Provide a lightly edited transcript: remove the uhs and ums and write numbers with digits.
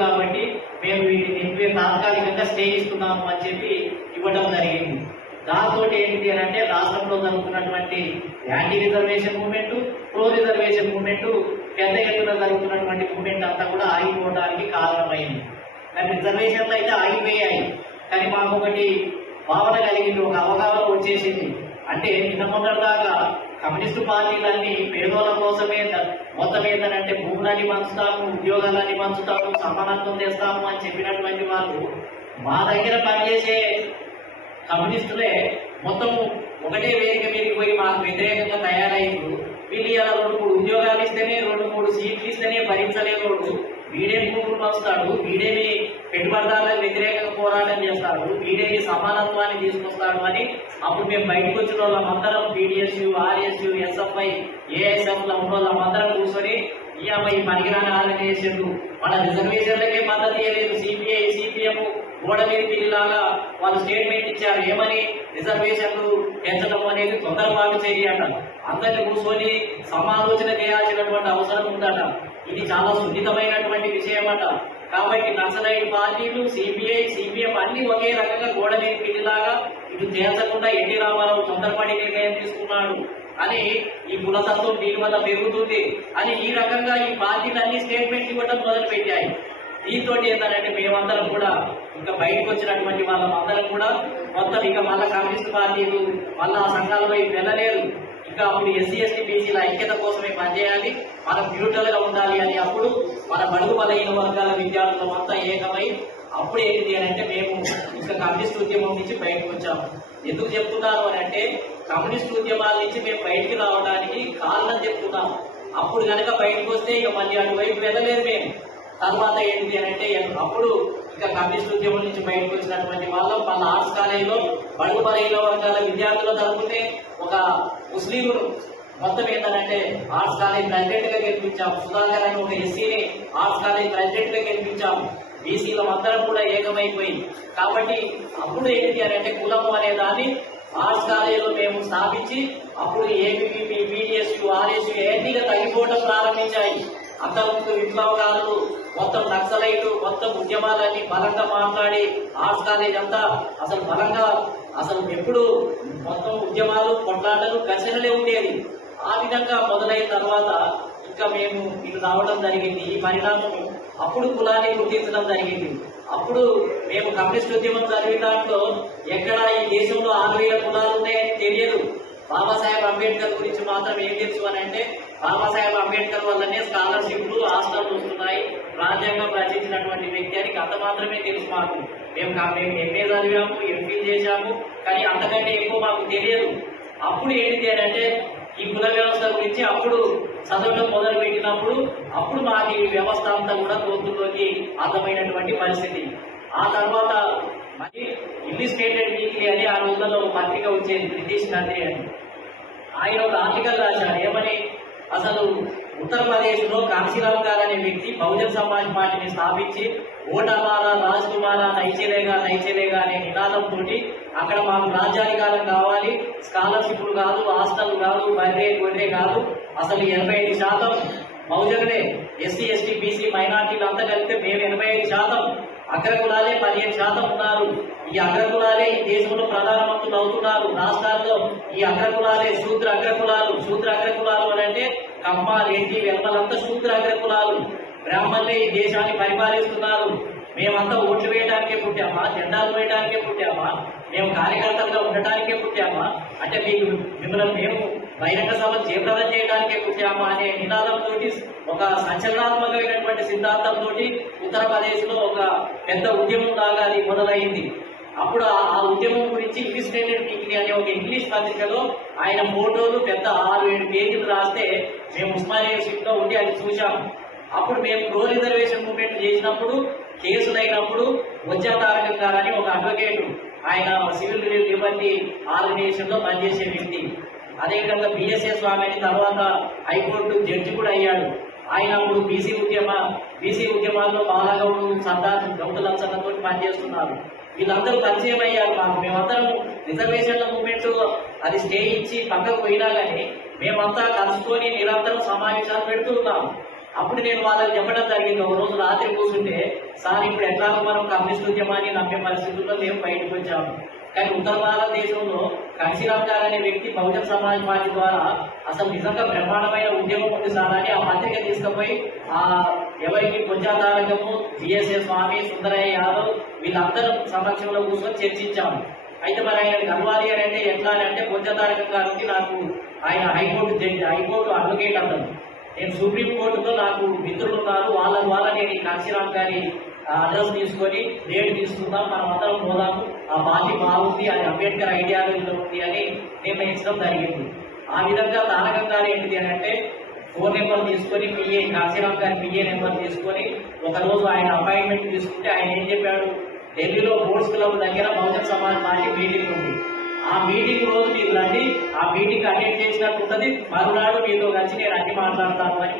కాబట్టి మేము వీటిని తాత్కాలికంగా స్టే ఇస్తున్నాము అని చెప్పి ఇవ్వడం జరిగింది. దాంతో ఏంటి అని అంటే రాష్ట్రంలో జరుగుతున్నటువంటి anti reservation movement, pro reservation movement, పెద్ద ఎత్తున జరుగుతున్నటువంటి మూవ్మెంట్ అంతా కూడా ఆగిపోవడానికి కారణమైంది. కానీ రిజర్వేషన్లు అయితే ఆగిపోయాయి, కానీ మాకు ఒకటి భావన కలిగింది, ఒక అవగాహన వచ్చేసింది. అంటే నిన్న మొదటిదాకా కమ్యూనిస్టు పార్టీలన్నీ పేదోళ్ళ కోసమే మొత్తం ఏంటంటే భూములని పంచుతాము, ఉద్యోగాలని పంచుతాము, సమానత్వం చేస్తాము అని చెప్పినటువంటి వాళ్ళు మా దగ్గర పనిచేసే కమ్యూనిస్టులే మొత్తం ఒకటే వేదిక మీదకి పోయి మాకు వ్యతిరేకంగా తయారయ్యారు. వీళ్ళు ఇలా 2-3 ఉద్యోగాలు ఇస్తేనే, 2-3 సీట్లు ఇస్తేనే భరించలేనోడు వీడేమి భూములు పంచుతాడు, వీడేమి పెట్టుబడిదారులకు వ్యతిరేకంగా పోరాటం చేస్తాడు, వీడేమి సమానత్వాన్ని తీసుకొస్తాడు అని అప్పుడు మేము బయటకు వచ్చిన వాళ్ళమందరం పీడిఎస్యు, ఆర్ఎస్యు, ఎస్ఎఫ్ఐ, ఏఎస్ఎఫ్ లో ఉన్న వాళ్ళమందరం కూర్చొని ఈ పనికిరాని ఆర్గనైజేషన్లు మన రిజర్వేషన్లకే మద్దతు ఇవ్వలేదు. సిపిఐ, సిపిఎం గోడ మీద పిల్లిలాగా వాళ్ళు స్టేట్మెంట్ ఇచ్చారు. ఏమని? రిజర్వేషన్లు పెంచడం అనేది తొందరపాటు చర్య అట. అందరిని కూర్చొని సమాలోచన చేయాల్సినటువంటి అవసరం ఉందట. ఇది చాలా సున్నితమైనటువంటి విషయం అట. కాబట్టి నక్సలైట్ పార్టీలు, సిపిఐ, సిపిఎం అన్ని ఒకే రకంగా గోడ మీద పిల్లిలాగా ఇది తేల్చకుండా ఎన్టీ రామారావు తొందరపడి నిర్ణయం తీసుకున్నాడు అని ఈ కులతత్వం దీని వల్ల పెరుగుతుంది అని ఈ రకంగా ఈ పార్టీలన్నీ స్టేట్మెంట్ ఇవ్వడం మొదలు పెట్టాయి. దీంతో ఏంటంటే మేమందరం కూడా ఇంకా బయటకు వచ్చినటువంటి వాళ్ళందరం కూడా మొత్తం ఇక మళ్ళా కమ్యూనిస్ట్ పార్టీలు మళ్ళా ఆ సంఘాల వైపు వెళ్ళలేదు. ఇంకా అప్పుడు ఎస్సీ, ఎస్టీ, బీసీల ఐక్యత కోసమే పనిచేయాలి, మనం న్యూట్రల్ గా ఉండాలి అని అప్పుడు మన బడుగు బలహీన వర్గాల విద్యార్థులు అంతా ఏకమై అప్పుడు ఏంటి అని అంటే మేము ఇంకా కమ్యూనిస్ట్ ఉద్యమం నుంచి బయటకు వచ్చాము. ఎందుకు చెప్తున్నారు అని అంటే కమ్యూనిస్ట్ ఉద్యమాల నుంచి మేము బయటికి రావడానికి కారణం చెప్తున్నాము. అప్పుడు కనుక బయటకు వస్తే ఇక మళ్ళీ అటువైపు వెళ్ళలేదు మేము. తర్వాత ఏంటి అని అంటే అప్పుడు ఇంకా కమ్యూనిస్ట్ ఉద్యమం నుంచి బయటకు వచ్చినటువంటి వాళ్ళు వాళ్ళ ఆర్ట్స్ కాలేజీలో బడుగు బలహీన వర్గాల విద్యార్థుల తరపునే ఒక ముస్లింలు మొత్తం ఏంటంటే ఆర్ట్స్ కాలేజ్ ప్రెసిడెంట్ గా గెలిపించాము. సుధాకర్ అని ఒక ఎస్సీని ఆర్ట్స్ కాలేజ్ ప్రెసిడెంట్ గా గెలిపించాము. బీసీల అందరం కూడా ఏకమైపోయి కాబట్టి అప్పుడు ఏంటి అని అంటే కులము అనే దాన్ని ఆర్ట్స్ కాలేజీలో మేము స్థాపించి అప్పుడు ఏబీవీపీ, పీడిఎస్యు, ఆర్ఎస్యు ఏటీగా తగ్గిపోవడం ప్రారంభించాయి. అంతకుముందు విప్లవకారులు మొత్తం నక్సలైట్ మొత్తం ఉద్యమాలన్నీ బలంగా మాట్లాడి ఆర్ట్స్ కాలేజ్ అంతా అసలు బలంగా అసలు ఎప్పుడు మొత్తం ఉద్యమాలు, కొట్లాటలు, ఘర్షణలే ఉండేది. ఆ విధంగా మొదలైన తర్వాత ఇంకా మేము ఇటు రావడం జరిగింది. ఈ పరిణామం అప్పుడు కులాన్ని గుర్తించడం జరిగింది. అప్పుడు మేము కమ్యూనిస్ట్ ఉద్యమం జరిగిన దాంట్లో ఎక్కడ ఈ దేశంలో 6,000 కులాలు ఉన్నాయని తెలియదు. బాబాసాహెబ్ అంబేద్కర్ గురించి మాత్రం ఏం తెలుసు అని అంటే బాబాసాహెబ్ అంబేద్కర్ వల్లనే స్కాలర్షిప్లు, హాస్టల్లు వస్తున్నాయి, రాజ్యాంగం రచించినటువంటి వ్యక్తి అని అంత మాత్రమే తెలుసు మాకు. మేము ఎంఏ చదివాము, ఎంఫిల్ చేశాము, కానీ అంతకంటే ఎక్కువ మాకు తెలియదు. అప్పుడు ఏంటి అని అంటే ఈ కుల వ్యవస్థ గురించి అప్పుడు చదవడం మొదలు పెట్టినప్పుడు అప్పుడు మాకు ఈ వ్యవస్థ అంతా కూడా కోర్టులోకి అర్థమైనటువంటి పరిస్థితి. ఆ తర్వాత మరి ఇల్లిస్ట్రేటెడ్ వీక్లీ అని ఆ రోజుల్లో ఒక పత్రిక వచ్చేది, బ్రిటిష్ నంత్రి అని. ఆయన ఒక ఆర్టికల్ రాశారు. ఏమని? అసలు ఉత్తరప్రదేశ్ లో కాశీరామ్ గారు అనే వ్యక్తి బహుజన్ సమాజ్ పార్టీని స్థాపించి ఓటమారా రాజ్కుమారా నైచేలేగా నైచేలేగా అనే నినాదంతో అక్కడ మాకు రాజ్యాధికారం కావాలి, స్కాలర్షిప్లు కాదు, హాస్టల్ కాదు, గొర్రె కాదు, అసలు 85% బహుజనులే, ఎస్సీ, ఎస్టీ, బీసీ మైనార్టీలు అంతా కలిపితే మేము 85%, అగ్రకులాలే 15% ఉన్నారు. ఈ అగ్రకులాలే ఈ దేశంలో ప్రధానమంత్రులు అవుతున్నారు. రాష్ట్రాల్లో ఈ అగ్రకులాలే శూద్ర అగ్రకులాలు అని అంటే కమ్మ, రెడ్డి, వెల్మలంతా శూద్ర అగ్రకులాలు. బ్రాహ్మణులే ఈ దేశాన్ని పరిపాలిస్తున్నారు. మేమంతా ఓట్లు వేయడానికే పుట్టామా, జెండాలు వేయడానికే పుట్టామా, మేము కార్యకర్తలుగా ఉండటానికే పుట్టామా, అంటే మిమ్మల్ని మేము బహిరంగ సభ జయప్రదం చేయడానికే పుట్టామా అనే నినాదంతో ఒక సంచలనాత్మకమైనటువంటి సిద్ధాంతంతో ఉత్తరప్రదేశ్ లో ఒక పెద్ద ఉద్యమం లాగా అది మొదలైంది. అప్పుడు ఆ ఉద్యమం గురించి ఇల్లిస్ట్రేటెడ్ వీక్లీ అనే ఒక ఇంగ్లీష్ పత్రికలో ఆయన ఫోటోలు పెద్ద 6-7 పేజీలు రాస్తే మేము ఉస్మానియా యూనివర్సిటీలో ఉండి అది చూసాము. అప్పుడు మేము ప్రో రిజర్వేషన్ మూవ్మెంట్ చేసినప్పుడు కేసులైనప్పుడు వజ్జా తారకం గారని ఒక అడ్వకేట్, ఆయన సివిల్ లిబర్టీ ఆర్గనైజేషన్ లో పనిచేసే వ్యక్తి. అదేవిధంగా బిఎస్ఏ స్వామి అని తర్వాత హైకోర్టు జడ్జి కూడా అయ్యాడు. ఆయన అప్పుడు బీసీ ఉద్యమాల్లో బాలగౌడు, సర్దార్ గౌతు లచ్చన్నతో పనిచేస్తున్నారు. వీళ్ళందరూ పరిచయం అయ్యారు మాకు. మేమందరం రిజర్వేషన్ల మూవ్మెంట్ అది స్టే ఇచ్చి పక్కకు పోయినా కానీ మేమంతా కలుసుకొని నిరంతరం సమావేశాలు పెడుతూ ఉన్నాము. అప్పుడు నేను వాళ్ళకి చెప్పడం జరిగింది. ఒక రోజు రాత్రి కూర్చుంటే సార్ ఇప్పుడు ఎట్లాగో మనం కమ్యూనిస్ట్ ఉద్యమాన్ని నమ్మే పరిస్థితుల్లో మేము బయటకు వచ్చాము. కానీ ఉత్తర భారతదేశంలో కాశీరామ్ గారు అనే వ్యక్తి బహుజన్ సమాజ్ పార్టీ ద్వారా అసలు నిజంగా బ్రహ్మాండమైన ఉద్యమం ఉంది సార్ అని ఆ పత్రిక తీసుకుపోయి ఆ ఎవరికి పుంజాతారకము, జిఎస్ఏ స్వామి, సుందరయ్య యాదవ్ వీళ్ళందరూ సమక్షంలో కూర్చొని చర్చించాము. అయితే మరి ఆయన గర్వాలి అని అంటే ఎట్లా అని అంటే పుంజాతారకం గారికి నాకు ఆయన హైకోర్టు అడ్వకేట్ అతను, నేను సుప్రీంకోర్టుతో నాకు మిత్రులు ఉన్నారు, వాళ్ళ ద్వారా నేను ఈ కాశీరామ్ గారి అడ్రస్ తీసుకొని డేట్ తీసుకుందాం, మనం అందరం పోదాము, ఆ పార్టీ బాగుంది, అది అంబేద్కర్ ఐడియాలజీలో ఉంది అని నిర్ణయించడం జరిగింది. ఆ విధంగా తారకం గారు ఏంటిది అని అంటే ఫోన్ నెంబర్ తీసుకొని కాశీరామ్ గారి పిఏ నెంబర్ తీసుకొని ఒకరోజు ఆయన అపాయింట్మెంట్ తీసుకుంటే ఆయన ఏం చెప్పాడు, ఢిల్లీలో బోర్డ్స్ క్లబ్ దగ్గర బహుజన్ సమాజ్ పార్టీ మీటింగ్ ఉంది, ఆ మీటింగ్ రోజు మీరు రండి, ఆ మీటింగ్ అటెండ్ చేసినట్టు ఉంటుంది, మరునాడు మీతో కలిసి నేను అన్ని మాట్లాడతాను అని